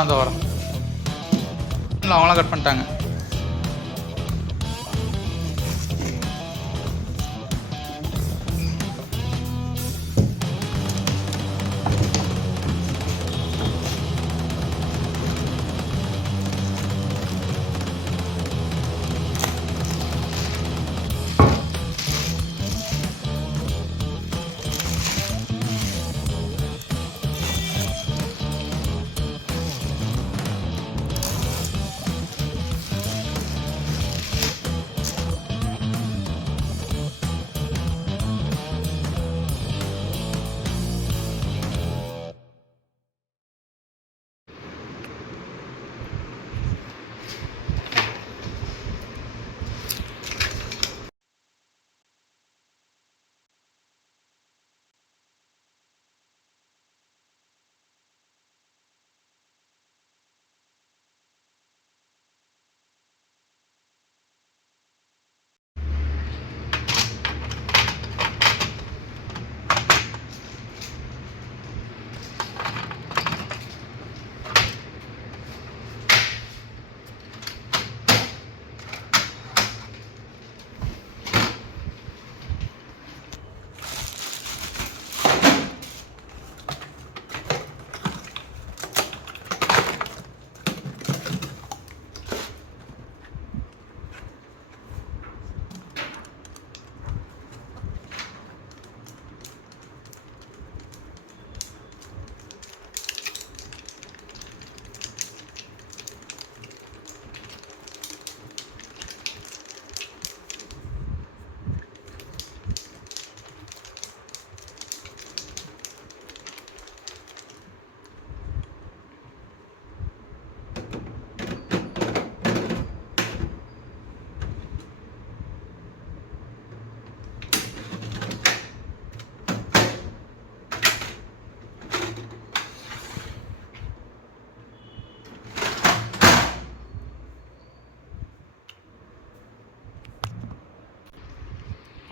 அந்த வரேன். இல்லை, அவங்களாம் கட் பண்ணிட்டாங்க.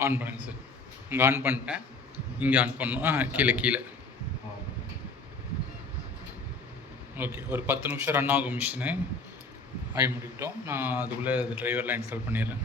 ஆன் பண்ணுங்கள் சார். இங்கே ஆன் பண்ணிட்டேன். இங்கே ஆன் பண்ணணும். கீழே ஓகே. ஒரு 10 நிமிஷம் ரன் ஆகும் மிஷினு. ஆகி முடிக்கிட்டோம். நான் அதுக்குள்ளே டிரைவர்லாம் இன்ஸ்டால் பண்ணிடுறேன்.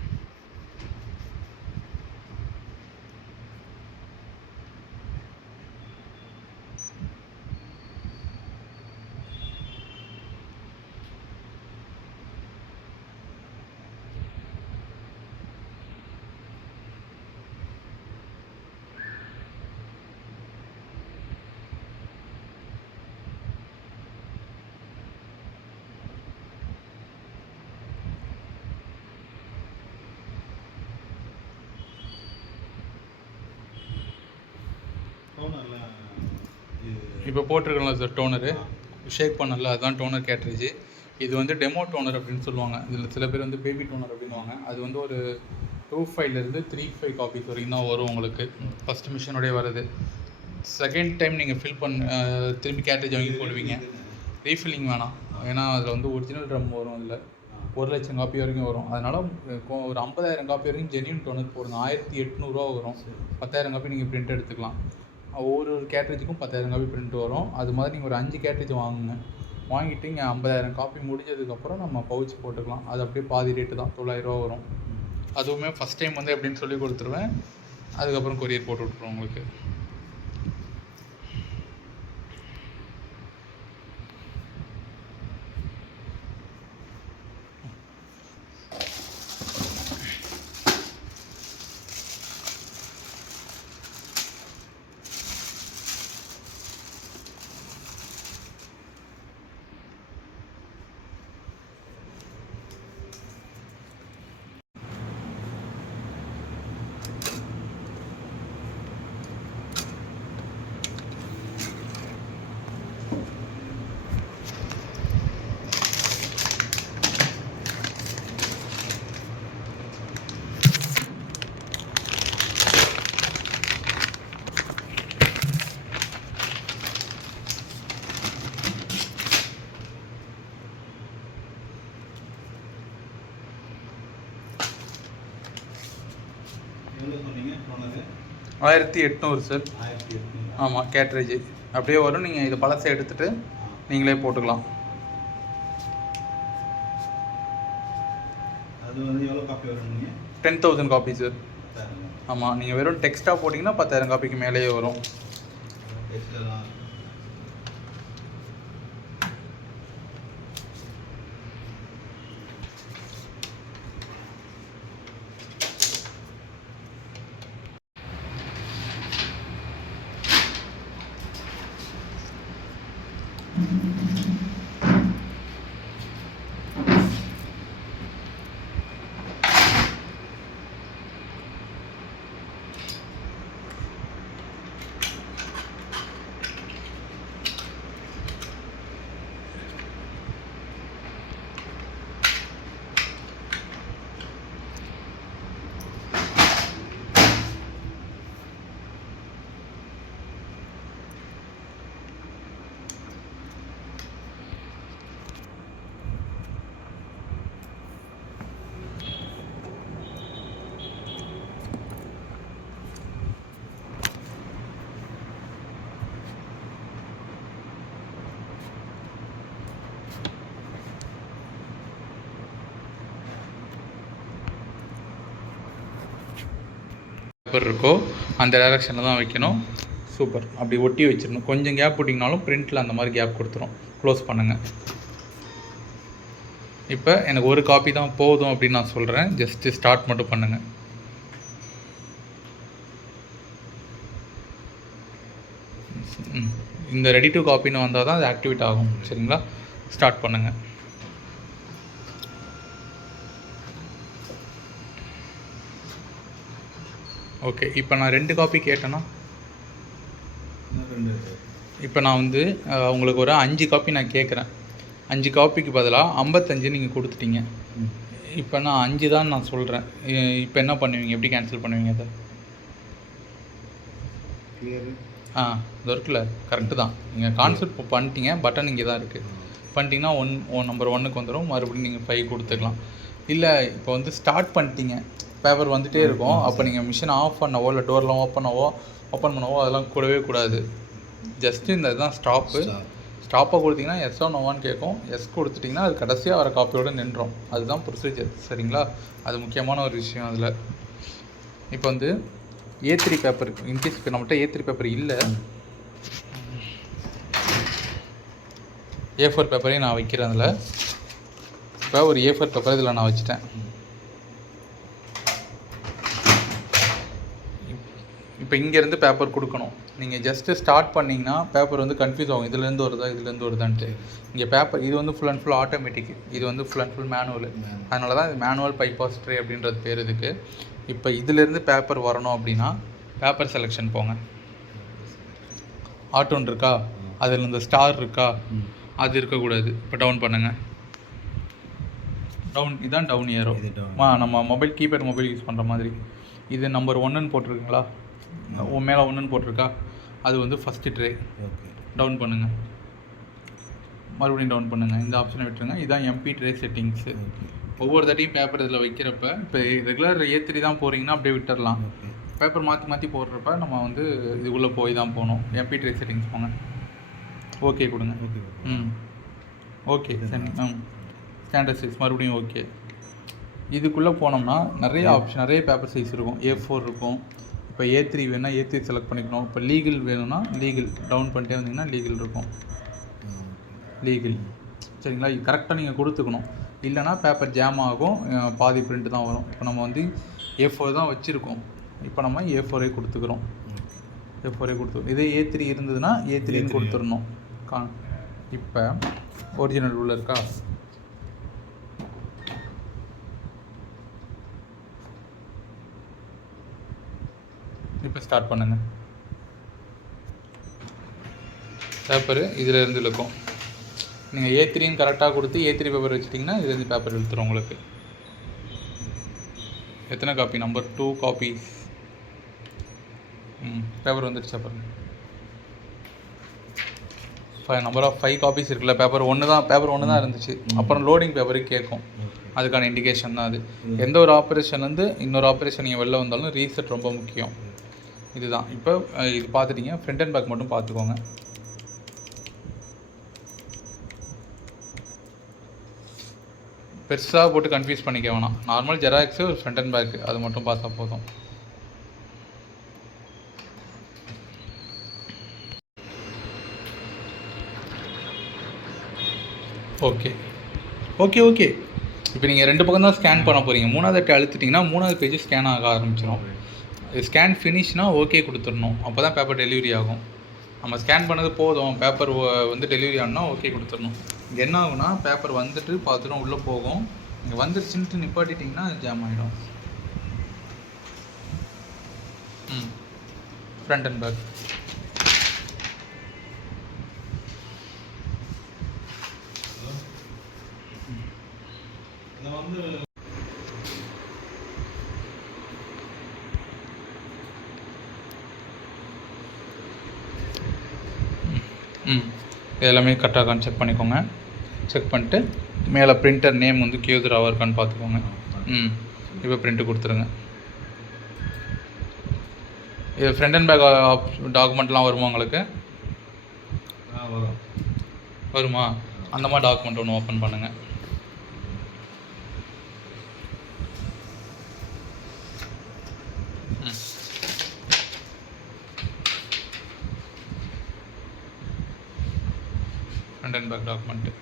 இப்போ போட்டிருக்கல சார் டோனரு, ஷேக் பண்ணல, அதுதான் டோனர் கேட்ரேஜ். இது வந்து டெமோ டோனர் அப்படின்னு சொல்லுவாங்க. இதில் சில பேர் வந்து பேபி டோனர் அப்படின்வாங்க. அது வந்து ஒரு 2.5லேருந்து 3.5 காப்பீஸ் வரைக்கும் தான் வரும் உங்களுக்கு ஃபஸ்ட்டு மிஷினோடய வருது. செகண்ட் டைம் நீங்கள் ஃபில் திரும்பி கேட்ரேஜ் வாங்கி போடுவீங்க. ரீஃபில்லிங் வேணாம், ஏன்னா அதில் வந்து ஒரிஜினல் ட்ரம் வரும். அதில் 1,00,000 காப்பி வரைக்கும் வரும். அதனால் ஒரு 50,000 காப்பி வரைக்கும் ஜென்யூன் டோனர் போடுங்க. 1,800 வரும். 10,000 காப்பி நீங்கள் பிரிண்ட் எடுத்துக்கலாம். ஒவ்வொரு கேட்ரேஜுக்கும் 10,000 காப்பி பிரிண்ட் வரும். அது மாதிரி நீங்கள் ஒரு 5 கேட்ரேஜ் வாங்குங்க. வாங்கிட்டு இங்கே 50,000 காப்பி முடிஞ்சதுக்கப்புறம் நம்ம பவுச் போட்டுக்கலாம். அது அப்படியே பாதி ரேட்டு தான், 900 வரும். அதுவுமே ஃபஸ்ட் டைம் வந்து எப்படின்னு சொல்லி கொடுத்துருவேன். அதுக்கப்புறம் கொரியர் போட்டு விட்ருவோம் உங்களுக்கு. எவ்வளோ சொன்னீங்க டோனரு? 1,800 சார். 1,800. ஆமாம், கேட்ரேஜ் அப்படியே வரும். நீங்கள் இதை பழசை எடுத்துகிட்டு நீங்களே போட்டுக்கலாம். அது வந்து எவ்வளோ காப்பி வரும்? நீங்கள் 10,000 காப்பி சார். தரேங்க. ஆமாம், நீங்கள் வெறும் டெக்ஸ்ட்டாக போட்டிங்கன்னா 10,000 காப்பிக்கு மேலேயே வரும். டெக்ஸ்ட்லாம் பேப்பர் இருக்கோ அந்த டைரெக்ஷனில் தான் வைக்கணும். சூப்பர். அப்படி ஒட்டி வச்சிடணும். கொஞ்சம் கேப் விட்டிங்கனாலும் பிரிண்டில் அந்த மாதிரி கேப் கொடுத்துரும். க்ளோஸ் பண்ணுங்கள். இப்போ எனக்கு ஒரு காப்பி தான் போதும் அப்படின்னு நான் சொல்கிறேன். ஜஸ்ட்டு ஸ்டார்ட் மட்டும் பண்ணுங்கள். இந்த ரெடி டு காப்பின்னு வந்தால் தான் அது ஆக்டிவேட் ஆகும். சரிங்களா? ஸ்டார்ட் பண்ணுங்கள். ஓகே, இப்போ நான் 2 காப்பி கேட்டேன்னா, இப்போ நான் வந்து உங்களுக்கு ஒரு 5 காப்பி நான் கேட்குறேன். 5 காப்பிக்கு பதிலாக 55 நீங்கள் கொடுத்துட்டீங்க. இப்போ நான் 5 தான் நான் சொல்கிறேன். இப்போ என்ன பண்ணுவீங்க? எப்படி கேன்சல் பண்ணுவீங்க அதை? இது இருக்குல்ல, கரெக்டு தான். நீங்கள் கான்செப்ட் பண்ணிட்டீங்க, பட்டன் இங்கே தான் இருக்குது. பண்ணிட்டீங்கன்னா நம்பர் 1க்கு வந்துடும். மறுபடியும் நீங்கள் 5 கொடுத்துக்கலாம். இல்லை, இப்போ வந்து ஸ்டார்ட் பண்ணிட்டீங்க, பேப்பர் வந்துகிட்டே இருக்கும். அப்போ நீங்கள் மிஷின் ஆஃப் பண்ணவோ இல்லை டோர்லாம் ஓப்பன் பண்ணவோ அதெல்லாம் கூடவே கூடாது. ஜஸ்ட்டு இந்த இதுதான் ஸ்டாப்பை கொடுத்தீங்கன்னா எஸ்ஸோ நோவான்னு கேட்கும். எஸ் கொடுத்துட்டிங்கன்னா அது கடைசியாக வர காப்பியோடு நின்றோம். அதுதான் ப்ரொசீஜர். சரிங்களா? அது முக்கியமான ஒரு விஷயம். அதில் இப்போ வந்து A3 பேப்பர், இன்கேஸ் இப்போ நம்மகிட்ட A3 பேப்பர் இல்லை, A4 பேப்பரையும் நான் வைக்கிறேன். அதில் இப்போ ஒரு A4 பேப்பர் இதில் நான் வச்சுட்டேன். இப்போ இங்கேருந்து பேப்பர் கொடுக்கணும். நீங்கள் ஜஸ்ட்டு ஸ்டார்ட் பண்ணிங்கன்னா பேப்பர் வந்து கன்ஃபியூஸ் ஆகும். இதுலேருந்து வருதான்ட்டு. இங்கே பேப்பர் இது வந்து ஃபுல் அண்ட் ஃபுல் ஆட்டோமேட்டிக், இது வந்து ஃபுல் அண்ட் ஃபுல் மேனுவல். அதனால தான் இது மேனுவல் பைபாஸ் ட்ரே அப்படின்றது பேர் இதுக்கு. இப்போ இதிலேருந்து பேப்பர் வரணும் அப்படின்னா பேப்பர் செலெக்ஷன் போங்க. ஆட்டோன் இருக்கா, அதில் இந்த ஸ்டார் இருக்கா, ம். அது இருக்கக்கூடாது. இப்போ டவுன் பண்ணுங்கள். டவுன், இதான் டவுன் ஏரோ. இது down. நம்ம மொபைல் கீபேட் மொபைல் யூஸ் பண்ணுற மாதிரி. இது நம்பர் 1ன்னு போட்டிருக்குங்களா, மேலே 1ன்னு போட்டிருக்கா, அது வந்து ஃபஸ்ட்டு ட்ரே. ஓகே. டவுன் பண்ணுங்கள். மறுபடியும் டவுன் பண்ணுங்கள். இந்த ஆப்ஷனை விட்டுருங்க. இதுதான் எம்பி ட்ரே செட்டிங்ஸு. ஓகே. ஒவ்வொரு தடையும் பேப்பர் இதில் வைக்கிறப்ப, இப்போ ரெகுலர் A3 தான் போகிறீங்கன்னா அப்படியே விட்டுடலாம். ஓகே. பேப்பர் மாற்றி மாற்றி போடுறப்ப நம்ம வந்து இதுக்குள்ளே போய் தான் போகணும். எம்பி ட்ரே செட்டிங்ஸ் போங்க. ஓகே கொடுங்க. ஓகே. ம் ஓகே சரி. ஸ்டாண்டர்ட் சைஸ் மறுபடியும் ஓகே. இதுக்குள்ளே போனோம்னா நிறைய ஆப்ஷன், நிறைய பேப்பர் சைஸ் இருக்கும். A4 இருக்கும். இப்போ A3 வேணும்னா A3 செலக்ட் பண்ணிக்கணும். இப்போ லீகல் வேணும்னா லீகல் டவுன் பண்ணிட்டே வந்தீங்கன்னா லீகல் இருக்கும். லீகல் சரிங்களா. இது கரெக்டாக நீங்கள் கொடுத்துக்கணும். இல்லைனா பேப்பர் ஜாம் ஆகும், பாதி பிரிண்ட் தான் வரும். இப்போ நம்ம வந்து A4 தான் வச்சுருக்கோம். இப்போ நம்ம A4 கொடுத்துக்கிறோம். A4 கொடுத்துருவோம். இதே A3 இருந்ததுன்னா A3ன்னு கொடுத்துடணும். இப்போ ஒரிஜினல் உள்ள இருக்கா, இப்போ ஸ்டார்ட் பண்ணுங்க. பேப்பரு இதில் இருந்து இழுக்கும். நீங்கள் A3ன்னு கரெக்டாக கொடுத்து A3 பேப்பர் வச்சிட்டிங்கன்னா இதுலேருந்து பேப்பர் இழுத்துரும் உங்களுக்கு. எத்தனை காப்பி? Number 2 copies. பேப்பர் வந்துடுச்சா பாருங்க. நம்பர் ஆஃப் 5 காப்பீஸ் இருக்குல்ல. பேப்பர் ஒன்று தான் இருந்துச்சு. அப்புறம் லோடிங் பேப்பருக்கு கேட்கும். அதுக்கான இண்டிகேஷன் தான் அது. எந்த ஒரு ஆப்ரேஷன்லேருந்து இன்னொரு ஆப்ரேஷன் நீங்கள் வெளில வந்தாலும் ரீசெட் ரொம்ப முக்கியம். இதுதான். இப்போ இது பார்த்துட்டிங்க. ஃப்ரண்ட் அண்ட் பேக் மட்டும் பார்த்துக்கோங்க. பெருசாக போட்டு கன்ஃபியூஸ் பண்ணிக்க வேணாம். நார்மல் ஜெராக்ஸு ஒரு ஃப்ரண்ட் அண்ட் பேக்கு, அது மட்டும் பார்த்தா போதும். Okay okay okay. இப்போ நீங்கள் 2 பக்கம் தான் ஸ்கேன் பண்ண போகிறீங்க. 3வது அட்டை அழுத்திட்டிங்கன்னா 3வது பேஜ் ஸ்கேன் ஆக ஆரம்பிச்சிடும். ஸ்கேன் ஃபினிஷ்னா ஓகே கொடுத்துடணும். அப்போ தான் பேப்பர் டெலிவரி ஆகும். நம்ம ஸ்கேன் பண்ணது போதும், பேப்பர் வந்து டெலிவரி ஆகணும்னா ஓகே கொடுத்துடணும். இங்கே என்ன ஆகுனா, பேப்பர் வந்துட்டு பார்த்துடும் உள்ளே போகும். இங்கே வந்துருச்சுன்ட்டு நிப்பாட்டிட்டிங்கன்னா ஜாம் ஆகிடும். Front and back. எல்லாமே கரெக்டாக செக் பண்ணிக்கோங்க. செக் பண்ணிட்டு மேலே பிரிண்டர் நேம் வந்து கியோதுராவாக இருக்கான்னு பார்த்துக்கோங்க. இப்போ பிரிண்ட்டு கொடுத்துருங்க. இது ஃப்ரண்ட் அண்ட் பேக் டாக்குமெண்ட்லாம் வருமா உங்களுக்கு? வருமா? அந்த மாதிரி டாக்குமெண்ட் ஒன்று ஓப்பன் பண்ணுங்கள். Front and back document